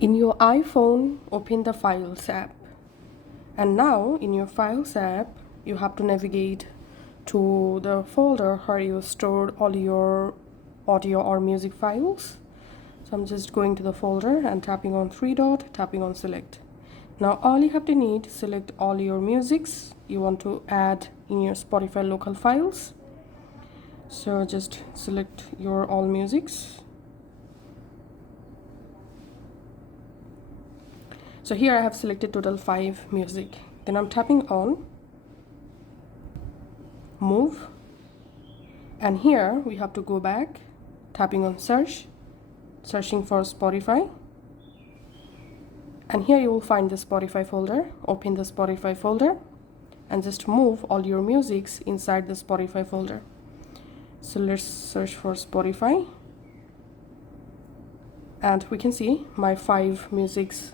In your iPhone, open the Files app. And now in your Files app, you have to navigate to the folder where you stored all your audio or music files. So I'm just going to the folder and tapping on three dot, tapping on select. Now all you have to need, select all your musics you want to add in your Spotify local files. So just select your all musics. So here I have selected total 5 music. Then I'm tapping on move, and here we have to go back, tapping on search, searching for Spotify, and here you will find the Spotify folder. Open the Spotify folder and just move all your musics inside the Spotify folder. So let's search for Spotify, and we can see my 5 musics.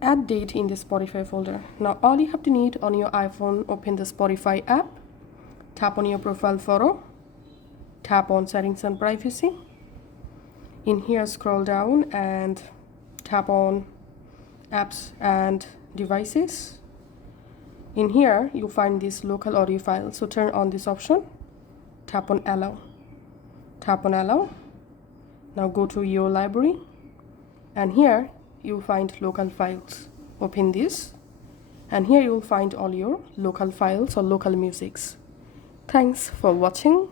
Add date in the Spotify folder. Now all you have to need on your iPhone, open the Spotify app, tap on your profile photo, tap on settings and privacy. In here scroll down and tap on apps and devices. In here you'll find this local audio file, so turn on this option, tap on allow, tap on allow. Now go to your library, and here you'll find local files. Open this, and here you'll find all your local files or local musics. Thanks for watching.